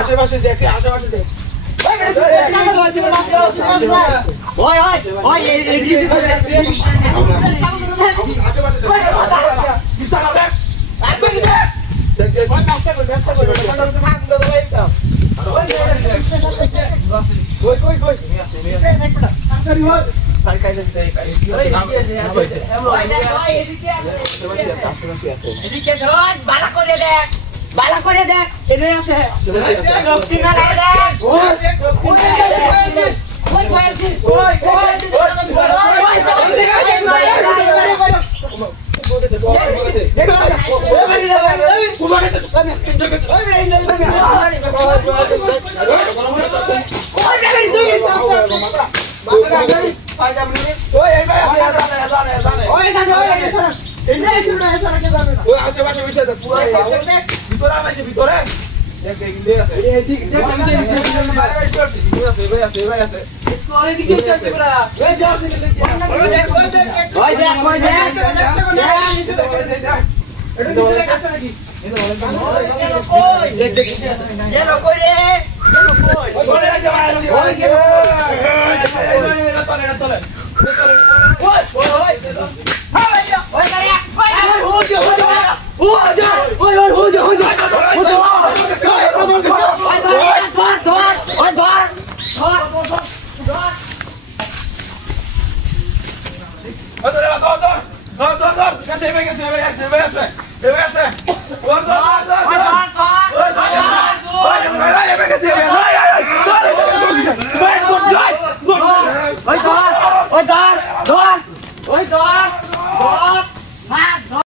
আশেপাশে দেখে আশেপাশে দেখ বালা করে দেখ এনে আছে সত্যি না লাগে দেখ ওই আশেপাশে বিষয় ভিতরে আছে ভিতরে দেখ এগুলো আছে ঠিক দেখ আমি তো ভাই আছে করে দিকে চলছে পুরা ওই যাও ওই দেখ এটা আছে নাকি येलो कोई रे ওই আছে ভাই